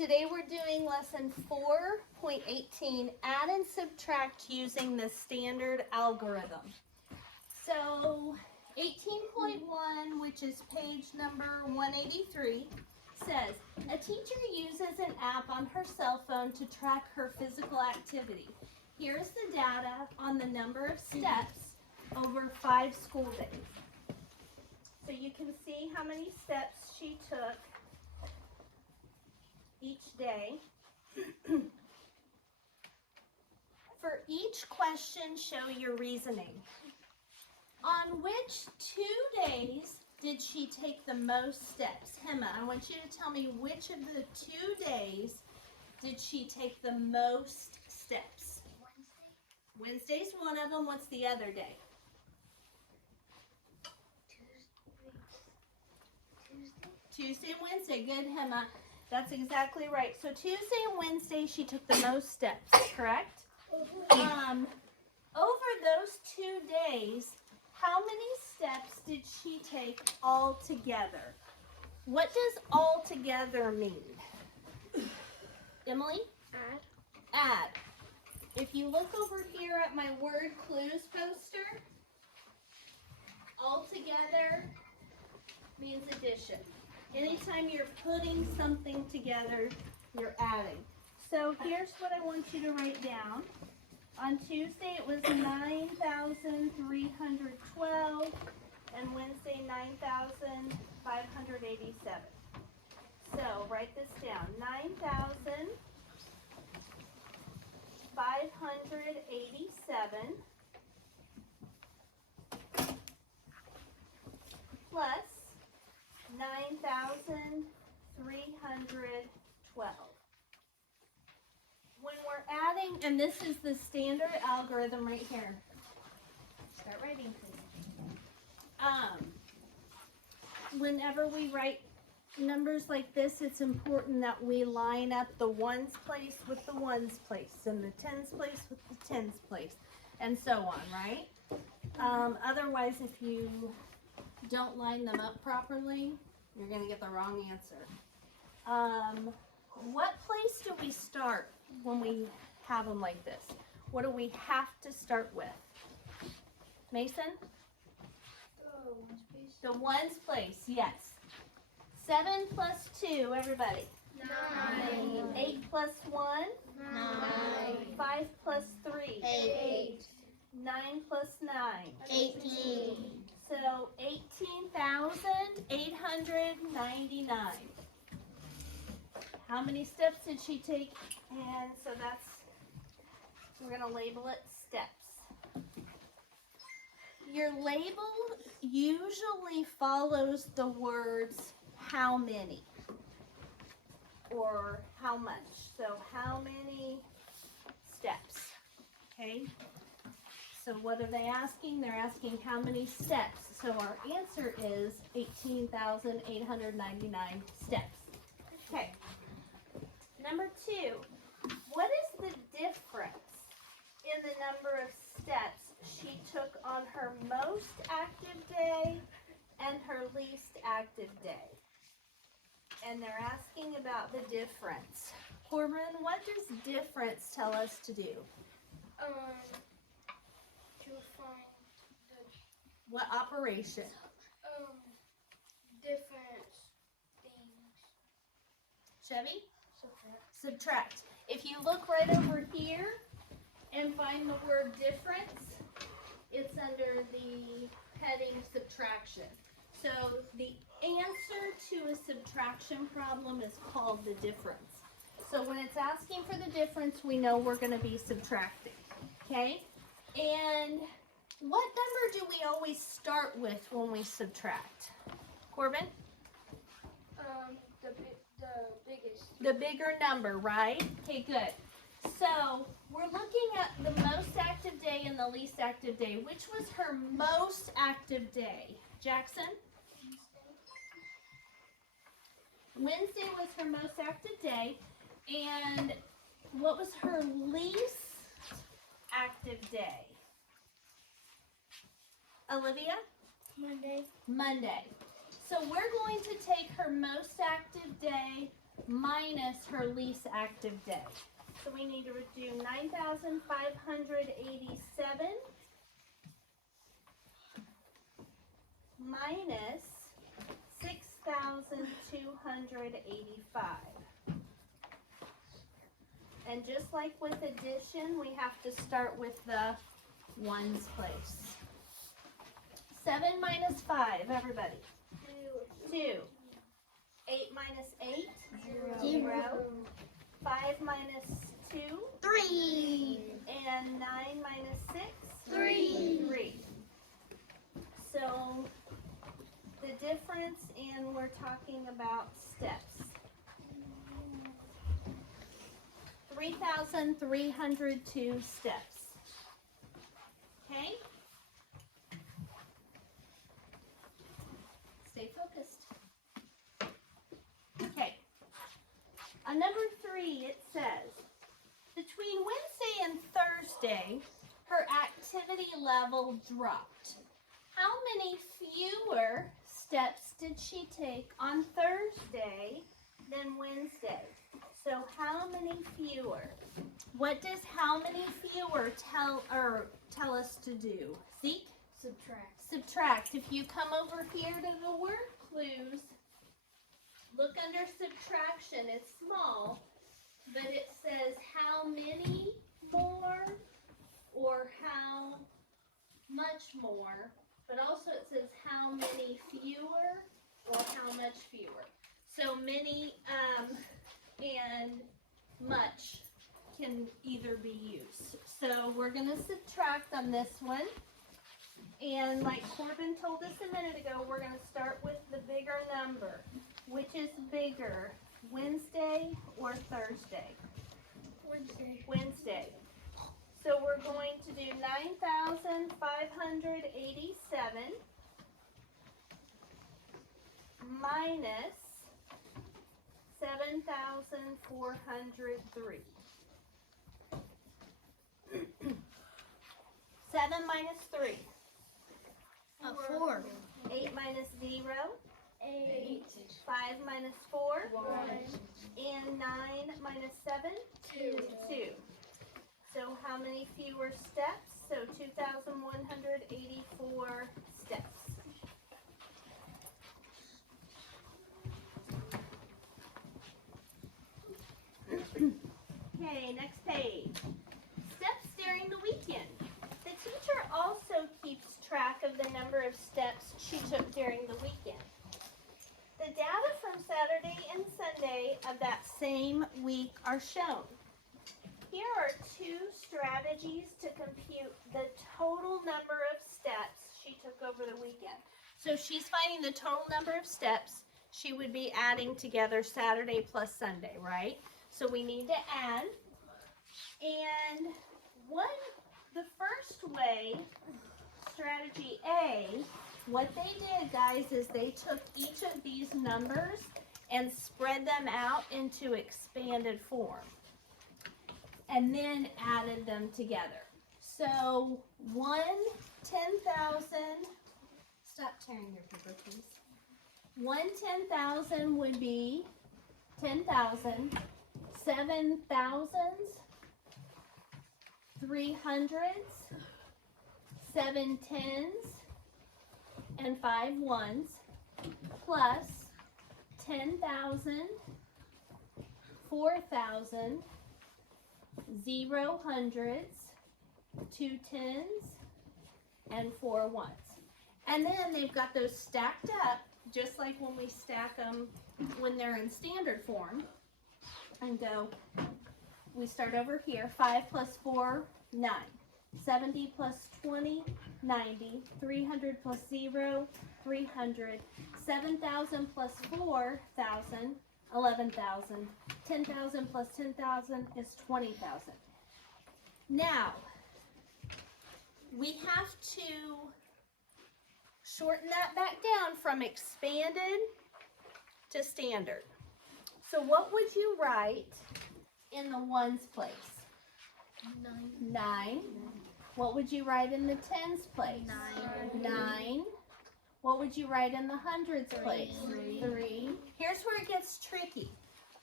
Today we're doing lesson 4.18, add and subtract using the standard algorithm. So 18.1, which is page number 183, says, a teacher uses an app on her cell phone to track her physical activity. Here's the data on the number of steps over 5 school days. So you can see how many steps she took each day. For each question, show your reasoning. On which 2 days did she take the most steps? Hema, I want you to tell me which of the 2 days did she take the most steps? Wednesday. Wednesday's one of them. What's the other day? Tuesday and Wednesday. Good, Hema. That's exactly right. So Tuesday and Wednesday, she took the most steps, correct? Over those 2 days, how many steps did she take all together? What does all together mean? Emily? Add. If you look over here at my word clues poster, all together means addition. Anytime you're putting something together, you're adding. So here's what I want you to write down. On Tuesday it was 9,312 and Wednesday 9,587. So write this down. 9,587 plus 9,312. When we're adding, and this is the standard algorithm right here. Start writing, please. Whenever we write numbers like this, it's important that we line up the ones place with the ones place, and the tens place with the tens place, and so on, right? Otherwise, if you don't line them up properly, you're going to get the wrong answer. What place do we start when we have them like this? What do we have to start with? Mason? The ones place, yes. 7 plus 2, everybody. 9. 8 plus 1? 9. 5 plus 3? 8. 9 plus 9? 18. So 18,899. How many steps did she take? And so we're going to label it steps. Your label usually follows the words how many or how much. So how many steps? Okay. So what are they asking? They're asking how many steps. So our answer is 18,899 steps. Okay. Number 2, what is the difference in the number of steps she took on her most active day and her least active day? And they're asking about the difference. Corbin, what does difference tell us to do? To find the What operation? different things. Chevy? Subtract. Subtract. If you look right over here and find the word difference, it's under the heading subtraction. So the answer to a subtraction problem is called the difference. So when it's asking for the difference, we know we're going to be subtracting. Okay? And what number do we always start with when we subtract? Corbin? The biggest. The bigger number, right? Okay, good. So we're looking at the most active day and the least active day. Which was her most active day? Jackson? Wednesday was her most active day. And what was her least active day? Olivia? Monday. Monday. So we're going to take her most active day minus her least active day. So we need to do 9,587 minus 6,285. And just like with addition, we have to start with the ones place. 7 minus 5, everybody. 2. 8 minus 8, 0. 5 minus 2, 3. and 9 minus 6, 3. 3. So the difference, and we're talking about steps. 3,302 steps. Okay? Stay focused. Okay. On number 3, it says, between Wednesday and Thursday, her activity level dropped. How many fewer steps did she take on Thursday than Wednesday? So how many fewer? What does how many fewer tell us to do? Zeke? Subtract. Subtract. If you come over here to the word clues, look under subtraction. It's small, but it says how many more or how much more, but also it says how many fewer or how much fewer. So many and much can either be used. So we're going to subtract on this one. And like Corbin told us a minute ago, we're going to start with the bigger number. Which is bigger, Wednesday or Thursday? Wednesday. Wednesday. So we're going to do 9,587 minus 7,403. 7 minus 3. 4. 8 minus 0. 8. 5 minus 4. 1. And 9 minus 7. 2. 2. So how many fewer steps? So 2,184 steps. Okay, next page. Steps during the weekend. The teacher also keeps track of the number of steps she took during the weekend. The data from Saturday and Sunday of that same week are shown. Here are 2 strategies to compute the total number of steps she took over the weekend. So she's finding the total number of steps. She would be adding together Saturday plus Sunday, right? So we need to add. And the first way, strategy A, what they did, guys, is they took each of these numbers and spread them out into expanded form. And then added them together. So 10,000, stop tearing your paper, please. 10,000 would be 10,000, 7,000s, 300s, 7 10s, and 5 1s, plus 10,000, 4,000, 0 hundreds, 2 10s, and 4 1s. And then they've got those stacked up, just like when we stack them when they're in standard form. And go, we start over here, 5 plus 4, 9. 70 plus 20, 90. 300 plus 0, 300. 7,000 plus 4,000, 11,000. 10,000 plus 10,000 is 20,000. Now, we have to shorten that back down from expanded to standard. So what would you write in the ones place? 9. What would you write in the tens place? 9. What would you write in the hundreds place? 3. Here's where it gets tricky.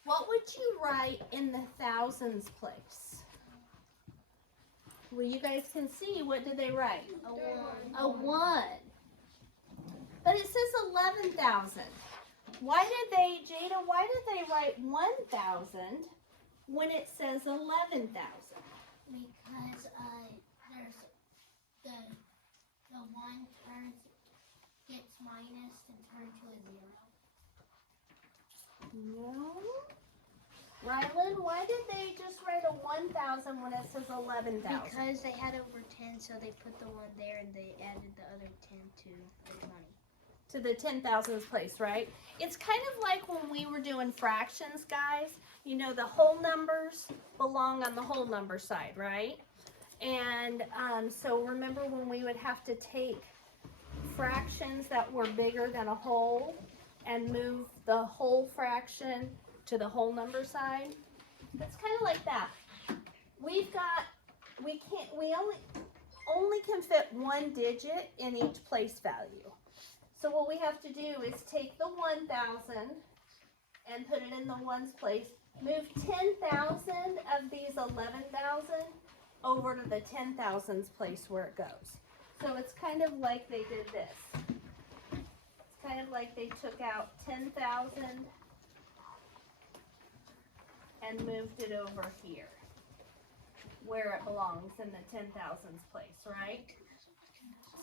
what would you write in the thousands place? Well, you guys can see, what did they write? A 1. But it says 11,000. Why did they write 1,000 when it says 11,000? Because there's the one gets minus and turns to a 0. No. Rylan, why did they just write a 1,000 when it says 11,000? Because they had over 10, so they put the 1 there and they added the other 10 to the money. To the 10,000s place, right? It's kind of like when we were doing fractions, guys. You know, the whole numbers belong on the whole number side, right? And so remember when we would have to take fractions that were bigger than a whole and move the whole fraction to the whole number side? It's kind of like that. We only can fit one digit in each place value. So what we have to do is take the 1,000 and put it in the ones place. Move 10,000 of these 11,000 over to the 10,000s place where it goes. So it's kind of like they did this. It's kind of like they took out 10,000 and moved it over here where it belongs in the 10,000s place, right?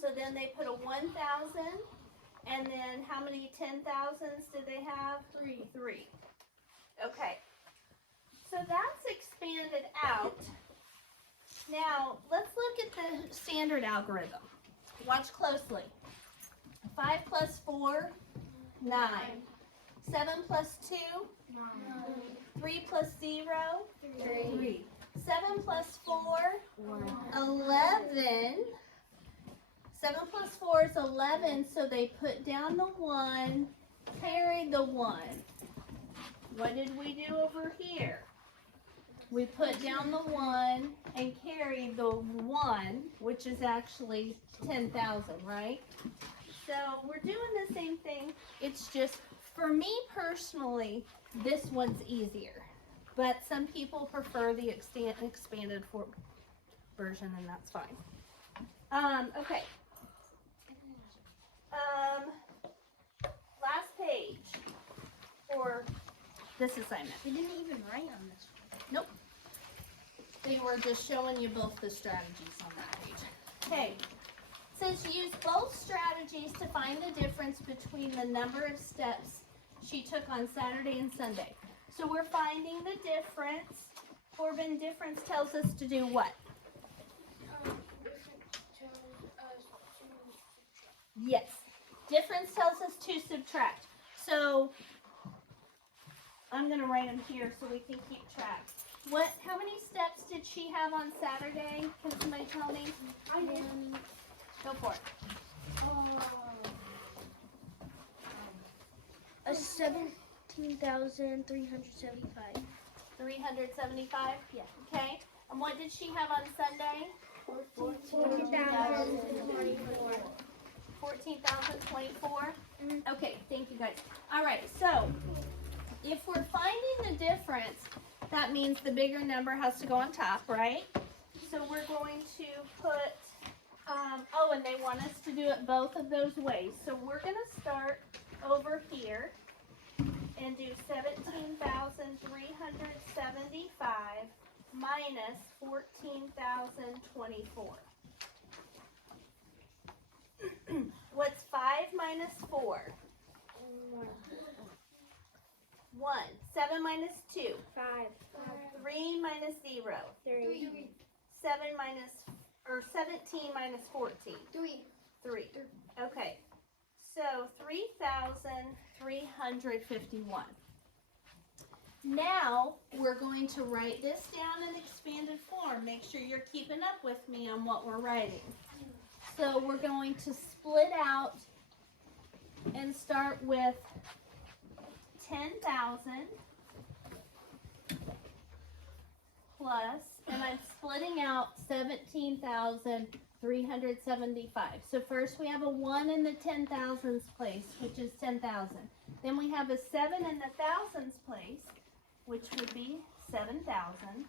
So then they put a 1,000. And then how many 10,000s did they have? 3. Okay. So that's expanded out. Now, let's look at the standard algorithm. Watch closely. 5 plus 4, 9. 7 plus 2, 9. 3 plus 0, 3. 7 plus 4, 11. 7 plus 4 is 11, so they put down the 1, carried the 1. What did we do over here? We put down the 1 and carried the 1, which is actually 10,000, right? So we're doing the same thing. It's just, for me personally, this one's easier. But some people prefer the expanded version, and that's fine. Okay. Last page for this assignment. We didn't even write on this one. Nope. They were just showing you both the strategies on that page. Okay. It says use both strategies to find the difference between the number of steps she took on Saturday and Sunday. So we're finding the difference. Corbin, difference tells us to do what? Yes. Difference tells us to subtract. So I'm going to write them here so we can keep track. How many steps did she have on Saturday? Can somebody tell me? I did. Go for it. 17,375. 375? Yeah. Okay. And what did she have on Sunday? 14,024. 14,024? Okay, thank you guys. All right, so if we're finding the difference, that means the bigger number has to go on top, right? So we're going to put, and they want us to do it both of those ways. So we're going to start over here and do 17,375 minus 14,024. What's 5 minus 4? 1. 7 minus 2? 5. 3 minus 0? 3. 17 minus 14? 3. 3. Okay. So 3,351. Now we're going to write this down in expanded form. Make sure you're keeping up with me on what we're writing. So we're going to split out and start with 10,000 plus, and I'm splitting out 17,375. So first we have a 1 in the 10,000s place, which is 10,000. Then we have a 7 in the thousands place, which would be 7,000,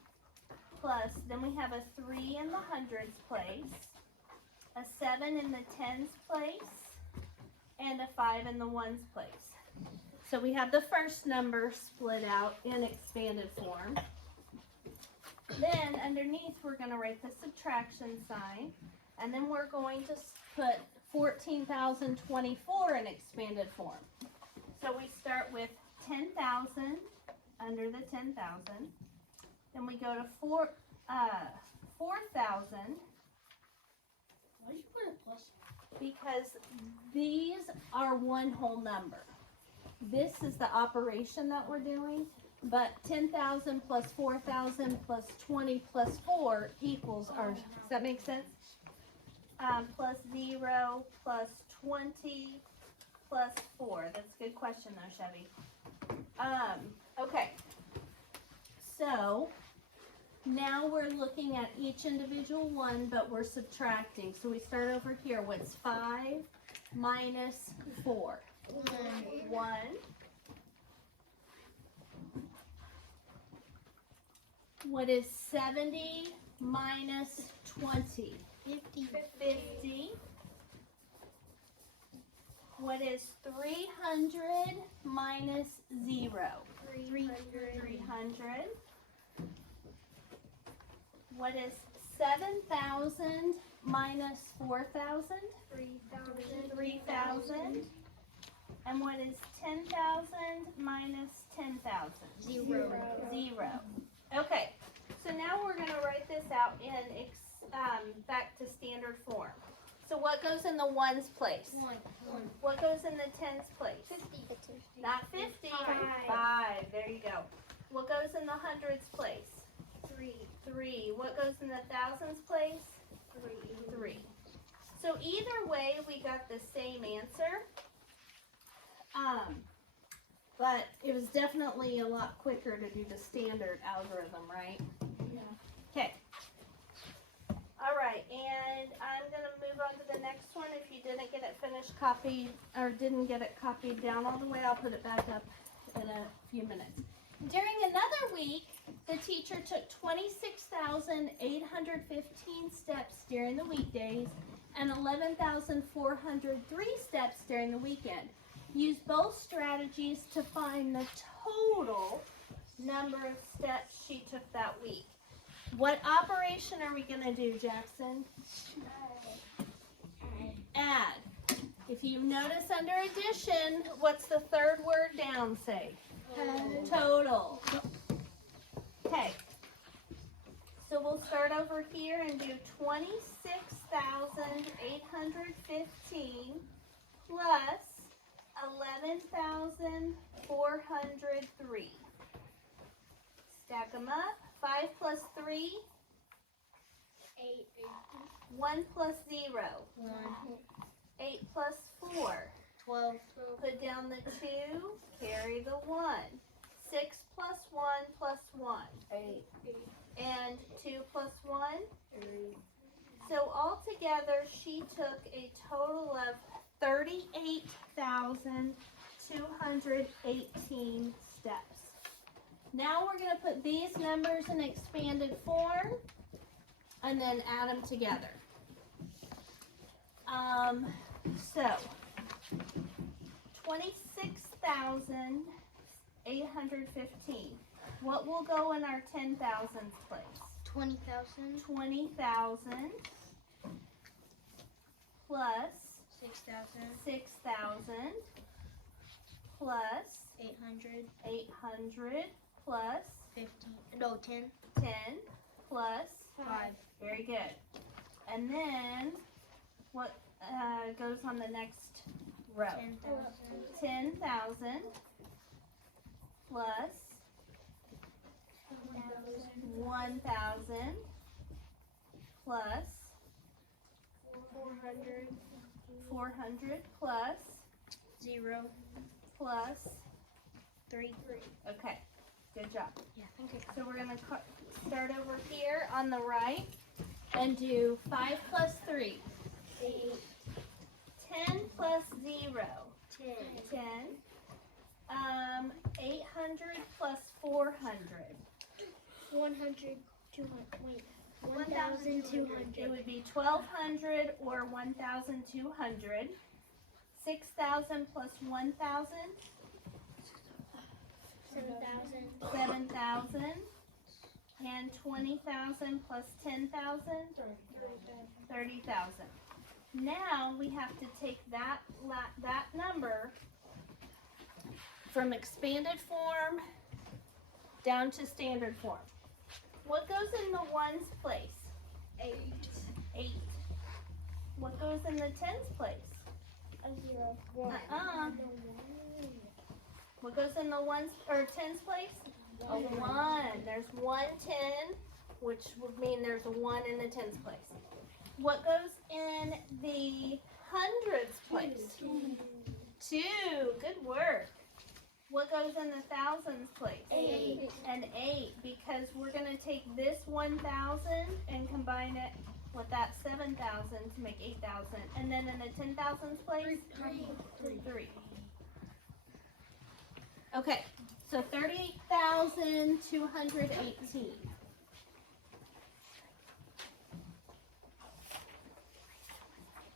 plus, then we have a 3 in the hundreds place, a 7 in the tens place, and a 5 in the ones place. So we have the first number split out in expanded form. Then underneath we're going to write the subtraction sign, and then we're going to put 14,024 in expanded form. So we start with 10,000 under the 10,000. Then we go to 4,000. Why did you put a plus? Because these are one whole number. This is the operation that we're doing, but 10,000 plus 4,000 plus 20 plus 4 equals our, does that make sense? Plus 0 plus 20 plus 4. That's a good question though, Chevy. Okay. So, now we're looking at each individual one, but we're subtracting. So we start over here. What's 5 minus 4? 1. What is 70 minus 20? 50. 50. What is 300 minus 0? 300. 300. What is 7,000 minus 4,000? 3,000. 3,000. And what is 10,000 minus 10,000? 0. 0. Okay, so now we're going to write this out in back to standard form. So what goes in the ones place? 1. What goes in the tens place? 50. Not 50. 5. 5. There you go. What goes in the hundreds place? 3. 3. What goes in the thousands place? 3. So either way, we got the same answer. But it was definitely a lot quicker to do the standard algorithm, right? Yeah. Okay. All right, and I'm going to move on to the next one. If you didn't get it finished copied, or didn't get it copied down all the way, I'll put it back up in a few minutes. During another week, the teacher took 26,815 steps during the weekdays and 11,403 steps during the weekend. Use both strategies to find the total number of steps she took that week. What operation are we going to do, Jackson? Add. If you notice under addition, what's the third word down say? Total. Okay. So we'll start over here and do 26,815 plus 11,403. Stack them up. 5 plus 3. 8. 1 plus 0. 1. 8 plus 4. 12. Put down the 2. Carry the 1. 6 plus 1 plus 1. 8. And 2 plus 1. 3. So altogether, she took a total of 38,218 steps. Now we're going to put these numbers in expanded form and then add them together. So 26,815. What will go in our 10,000s place? 20,000. 20,000 plus 6,000. 6,000 plus 800. 800 plus 50. No, 10. 10 plus 5. very good. And then what goes on the next row? 10,000. 10,000 plus 1,000 plus 400. 400 plus 0. plus 3. okay, good job. Yeah, thank you. So we're going to start over here on the right and do 5 plus 3. 8. 10 plus 0. 10. 10. 800 plus 400. 100, 200, wait, 1,200. It would be 1,200 or 1,200. 6,000 plus 1,000. 7,000. 7,000. And 20,000 plus 10,000. 30,000. Now we have to take that number from expanded form down to standard form. What goes in the ones place? 8. 8. What goes in the tens place? A 0. 1. What goes in the ones or tens place? A 1. There's 1 10, which would mean there's a 1 in the tens place. What goes in the hundreds place? 2. Good work. What goes in the thousands place? 8. An 8, because we're going to take this 1,000 and combine it with that 7,000 to make 8,000. And then in the 10,000s place? 3. Okay, so 38,218.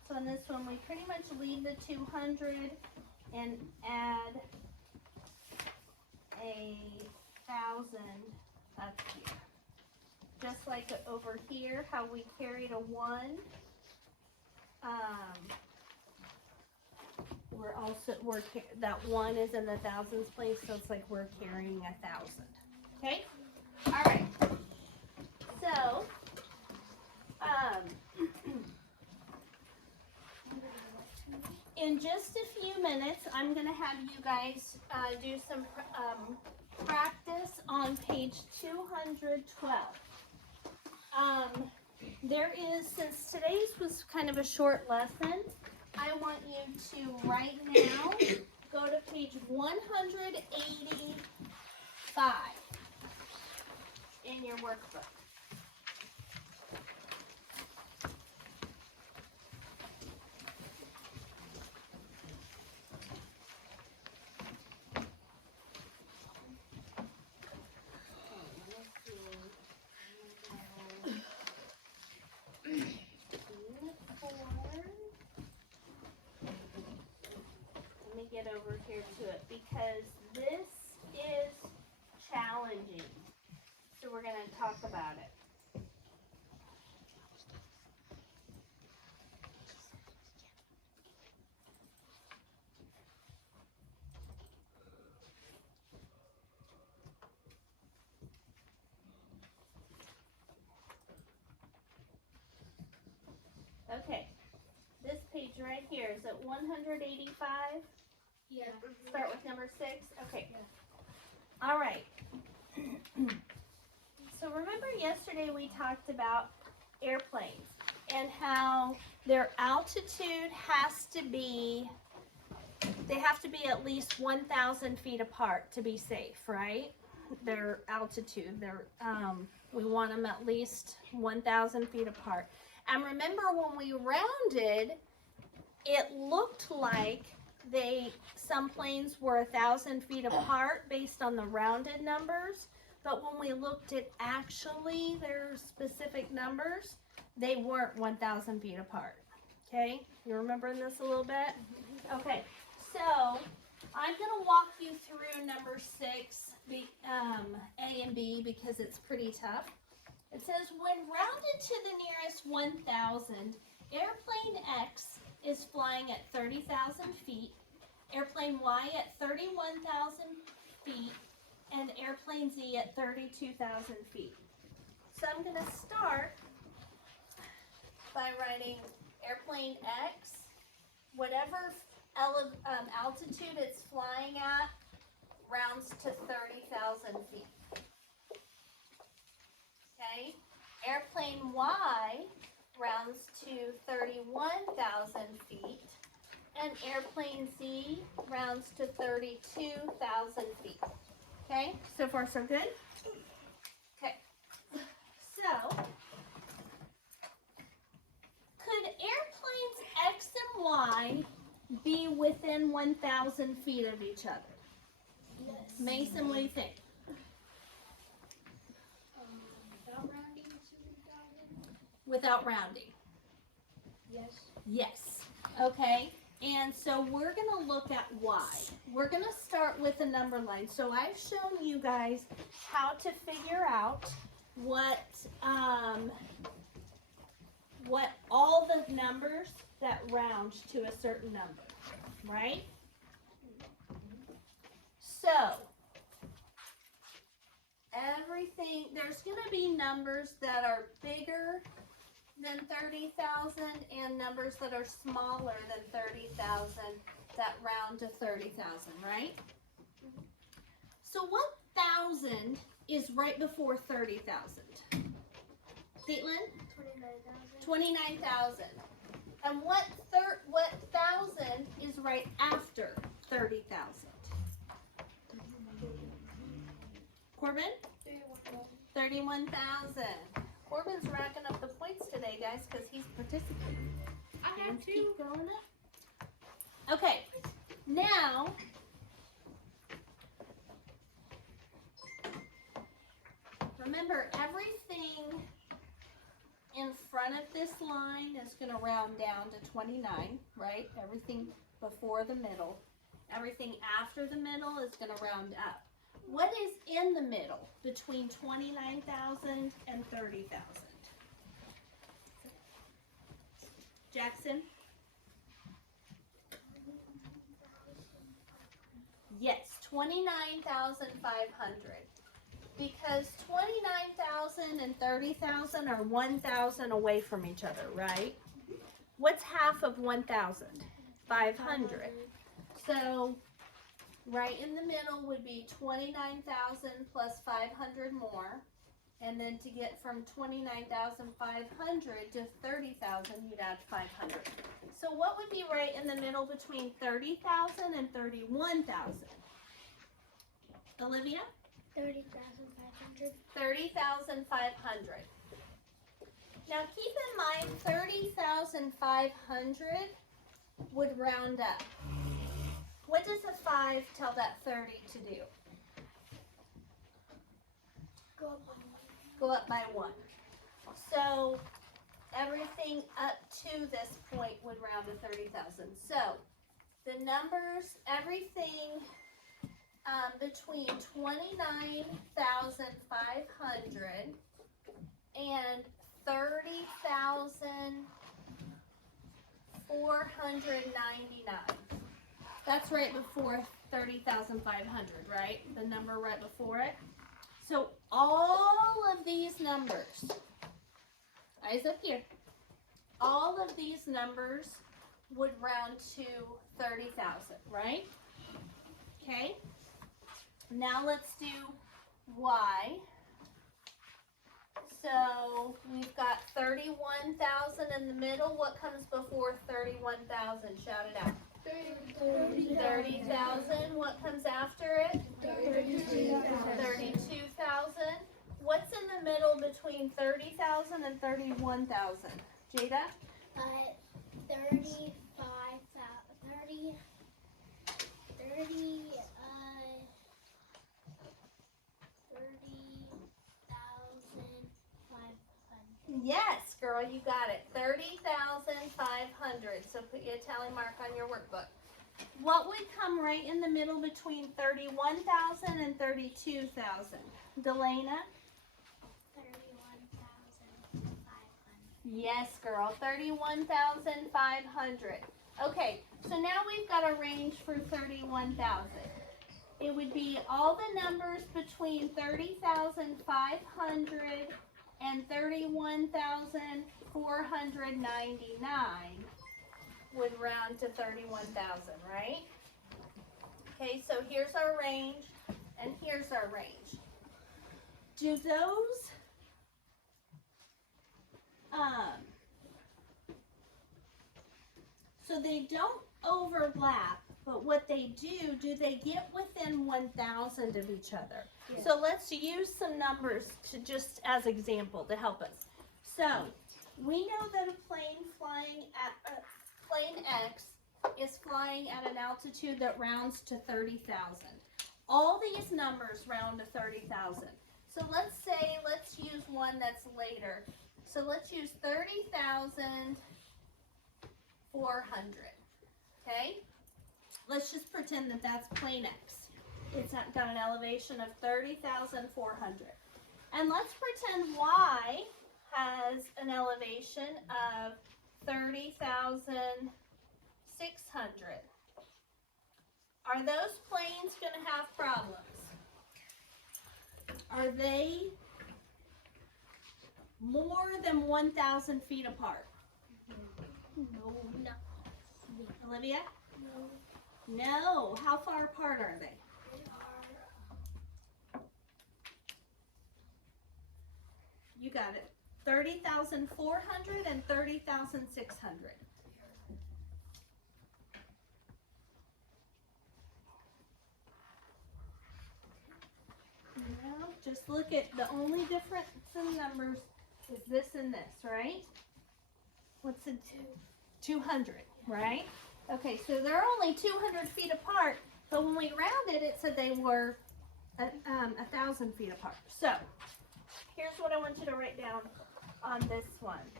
So in this one, we pretty much leave the 200 and add 1,000 up here. Just like over here, how we carried a 1. That 1 is in the thousands place, so it's like we're carrying 1,000. Okay? All right. So, in just a few minutes, I'm going to have you guys do some practice on page 212. There is, since today's was kind of a short lesson, I want you to right now go to page 185 in your workbook. Get over here to it because this is challenging. So we're going to talk about it. Okay. This page right here, is it 185? Yeah. Start with number 6? Okay. All right. So remember yesterday we talked about airplanes and how their altitude has to be, they have to be at least 1,000 feet apart to be safe, right? Their altitude, we want them at least 1,000 feet apart. And remember when we rounded, it looked like some planes were 1,000 feet apart based on the rounded numbers, but when we looked at actually their specific numbers, they weren't 1,000 feet apart. Okay, you remembering this a little bit? Okay, so I'm going to walk you through number 6, A and B, because it's pretty tough. It says, when rounded to the nearest 1,000, airplane X is flying at 30,000 feet, airplane Y at 31,000 feet, and airplane Z at 32,000 feet. So I'm going to start by writing airplane X, whatever altitude it's flying at, rounds to 30,000 feet. Okay, airplane Y rounds to 31,000 feet, and airplane Z rounds to 32,000 feet. Okay, so far so good? Okay, so could airplanes X and Y be within 1,000 feet of each other? Yes. Mason, what do you think? Without rounding to 1,000? Without rounding. Yes. Yes. Okay. And so we're going to look at why. We're going to start with a number line. So I've shown you guys how to figure out what all the numbers that round to a certain number, right? So everything, there's going to be numbers that are bigger than 30,000 and numbers that are smaller than 30,000 that round to 30,000, right? So what thousand is right before 30,000? Caitlin? 29,000. 29,000. And what thousand is right after 30,000? Corbin? 31,000. Corbin's racking up the points today, guys, because he's participating. I have Hands to. keep going up. Okay, now remember everything in front of this line is going to round down to 29, right? Everything before the middle. Everything after the middle is going to round up. What is in the middle between 29,000 and 30,000? Jackson? Yes, 29,500. Because 29,000 and 30,000 are 1,000 away from each other, right? What's half of 1,000? 500. So right in the middle would be 29,000 plus 500 more. And then to get from 29,500 to 30,000, you'd add 500. So what would be right in the middle between 30,000 and 31,000? Olivia? 30,500. 30,500. Now keep in mind 30,500 would round up. What does a 5 tell that 30 to do? Go up one. Go up by 1. So everything up to this point would round to 30,000. So the numbers, everything between 29,500 and 30,499. That's right before 30,500, right? The number right before it. So all of these numbers, eyes up here, all of these numbers would round to 30,000, right? Okay. Now let's do Y. So we've got 31,000 in the middle. What comes before 31,000? Shout it out. 30,000. What comes after it? 32,000. What's in the middle between 30,000 and 31,000? Jada? 30,500. Yes, girl, you got it. 30,500. So put your tally mark on your workbook. What would come right in the middle between 31,000 and 32,000? Delana? 31,500. Yes, girl. 31,500. Okay, so now we've got a range for 31,000. It would be all the numbers between 30,500 and 31,499 would round to 31,000, right? Okay, so here's our range, and here's our range. Do those, so they don't overlap, but what they do they get within 1,000 of each other? Yes. So let's use some numbers to just as example to help us. So we know that a plane flying at plane X is flying at an altitude that rounds to 30,000. all these numbers round to 30,000. So let's use one that's later. So let's use 30,400. Okay? Let's just pretend that that's plane X. It's got an elevation of 30,400. And let's pretend Y has an elevation of 30,600. Are those planes going to have problems? Are they more than 1,000 feet apart? No. No. Olivia? No. No. How far apart are they? You got it. 30,400 and 30,600. Now, just look at the only difference in numbers is this and this, right? What's the 200, right? Okay, so they're only 200 feet apart, but when we rounded it said they were 1,000 feet apart. So, here's what I want you to write down on this one.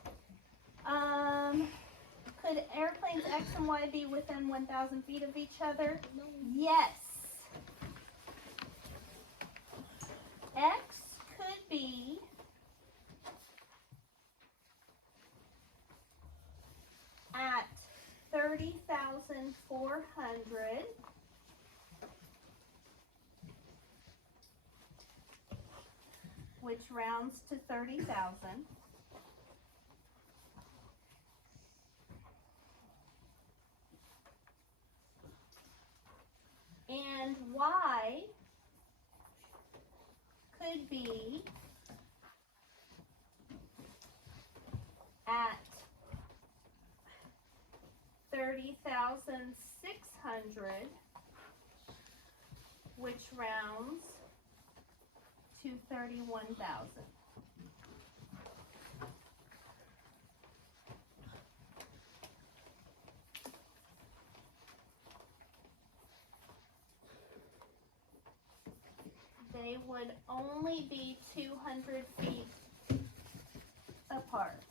Could airplanes X and Y be within 1,000 feet of each other? No. Yes. X could be at 30,400. Which rounds to 30,000. And Y could be at 30,600, which rounds to 31,000. They would only be 200 feet apart.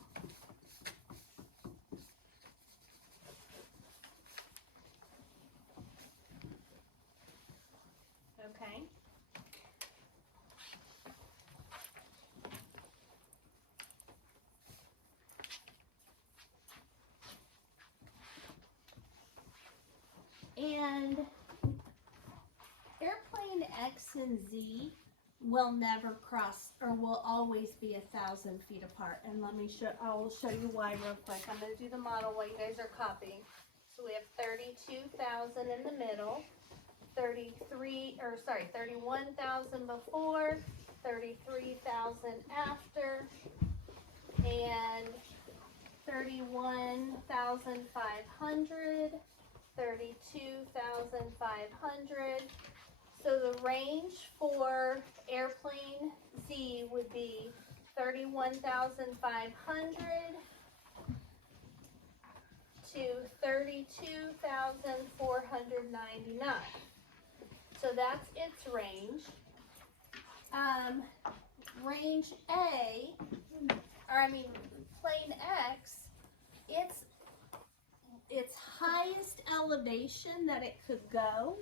Okay. And airplane X and Z will never cross, or will always be 1,000 feet apart. And I'll show you why real quick. I'm going to do the model while you guys are copying. So we have 32,000 in the middle, 31,000 before, 33,000 after, and 31,500, 32,500. So the range for airplane Z would be 31,500 to 32,499. So that's its range. Range A, plane X, its highest elevation that it could go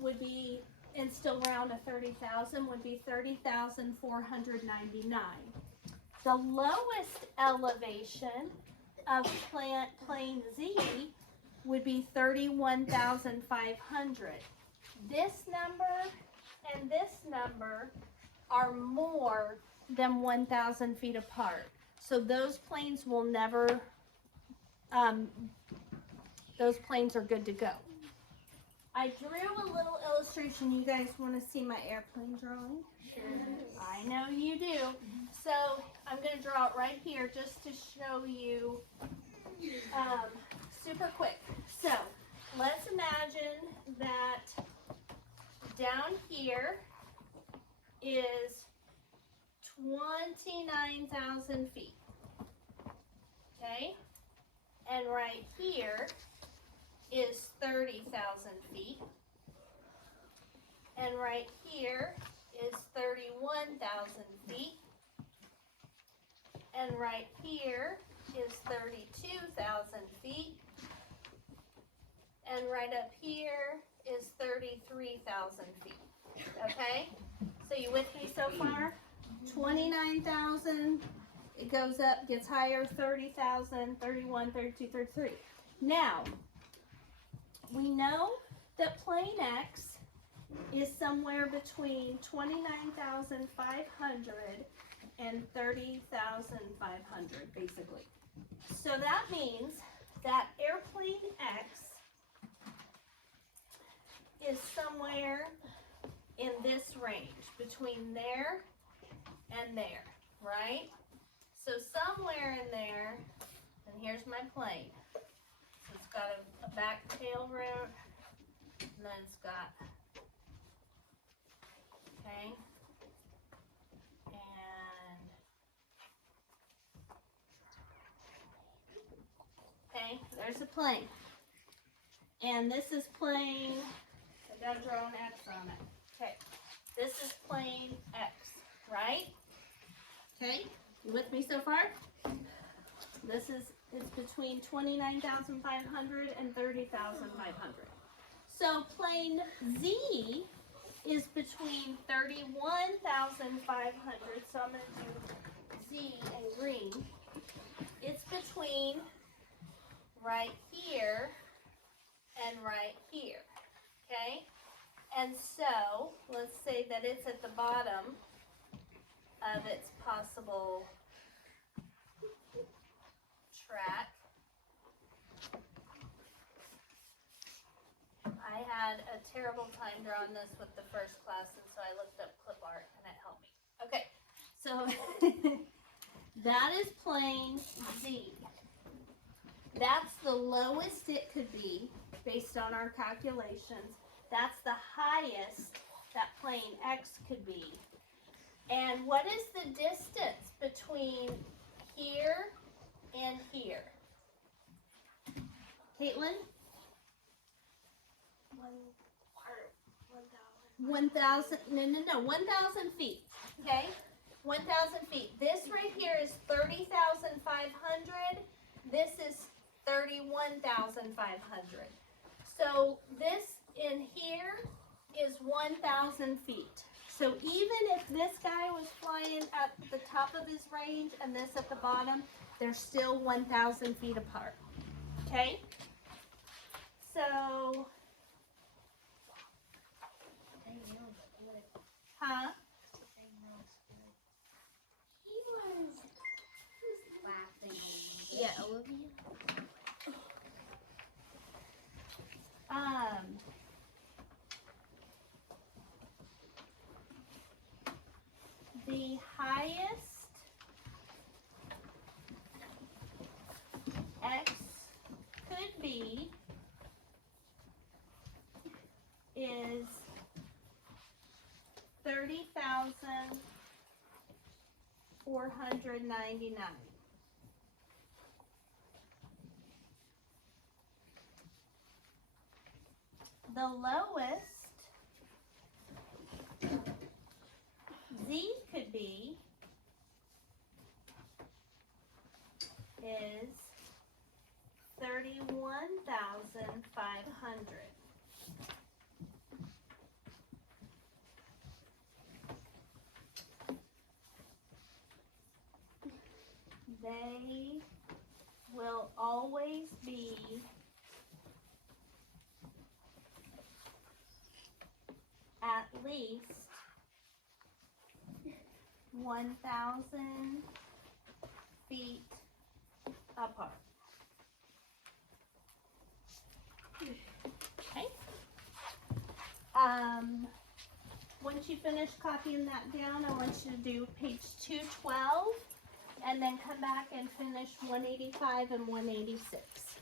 would be, and still round to 30,000, would be 30,499. The lowest elevation of plane Z would be 31,500. This number and this number are more than 1,000 feet apart. So those planes will never, those planes are good to go. I drew a little illustration. You guys want to see my airplane drawing? Sure. I know you do. So I'm going to draw it right here just to show you super quick. So let's imagine that down here is 29,000 feet. Okay? And right here is 30,000 feet. And right here is 31,000 feet. And right here is 32,000 feet. And right up here is 33,000 feet. Okay? So you with me so far? 29,000, it goes up, gets higher, 30,000, 31, 32, 33. Now, we know that plane X is somewhere between 29,500 and 30,500, basically. So that means that airplane X is somewhere in this range, between there and there, right? So somewhere in there, and here's my plane. So it's got a back tail root, and then it's got, okay, and, okay, there's a plane. And this is plane, I gotta draw an X on it. Okay, this is plane X, right? Okay, you with me so far? This is, it's between 29,500 and 30,500. So plane Z is between 31,500, so I'm going to do Z in green. It's between right here and right here, okay? And so, let's say that it's at the bottom of its possible track. I had a terrible time drawing this with the first class, and so I looked up clip art, and it helped me. Okay, so that is plane Z. That's the lowest it could be, based on our calculations. That's the highest that plane X could be. And what is the distance between here and here? Caitlin? 1,000, no, 1,000 feet, okay? 1,000 feet. This right here is 30,500. This is 31,500. So this in here is 1,000 feet. So even if this guy was flying at the top of his range and this at the bottom, they're still 1,000 feet apart. Okay? So, huh? He was laughing. Yeah. Olivia? The highest X could be is 30,499. The lowest Z could be is 31,500. They will always be at least 1,000 feet apart. Okay. Once you finish copying that down, I want you to do page 212 and then come back and finish 185 and 186.